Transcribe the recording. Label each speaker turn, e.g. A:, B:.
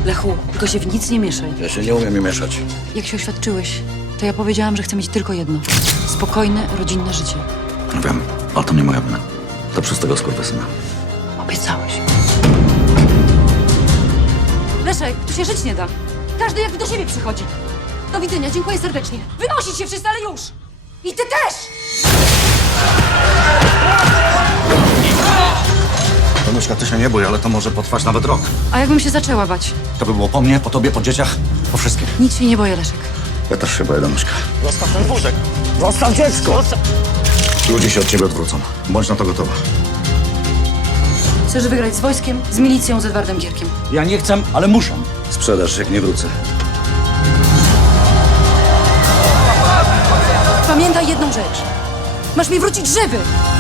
A: Lechu, tylko się w nic nie mieszaj.
B: Ja się nie umiem mieszać.
A: Jak się oświadczyłeś, to ja powiedziałam, że chcę mieć tylko jedno. Spokojne, rodzinne życie.
B: Wiem, ale to nie moja wina. To przez tego skurwysyna.
A: Obiecałeś. Leszek, tu się żyć nie da. Każdy jak do siebie przychodzi. Do widzenia, dziękuję serdecznie. Wynosić się wszyscy, ale już! I ty też!
B: Danuśka, ty się nie bój, ale to może potrwać nawet rok.
A: A jakbym się zaczęła bać?
B: To by było po mnie, po tobie, po dzieciach, po wszystkim.
A: Nic się nie boję, Leszek.
B: Ja też się boję, Danuśka.
C: Zostaw ten wózek.
B: Zostaw dziecko! Ludzie się od ciebie odwrócą. Bądź na to gotowa.
A: Chcesz wygrać z wojskiem, z milicją, z Edwardem Gierkiem.
B: Ja nie chcę, ale muszę. Sprzedasz, jak nie wrócę.
A: Pamiętaj jedną rzecz. Masz mi wrócić żywy!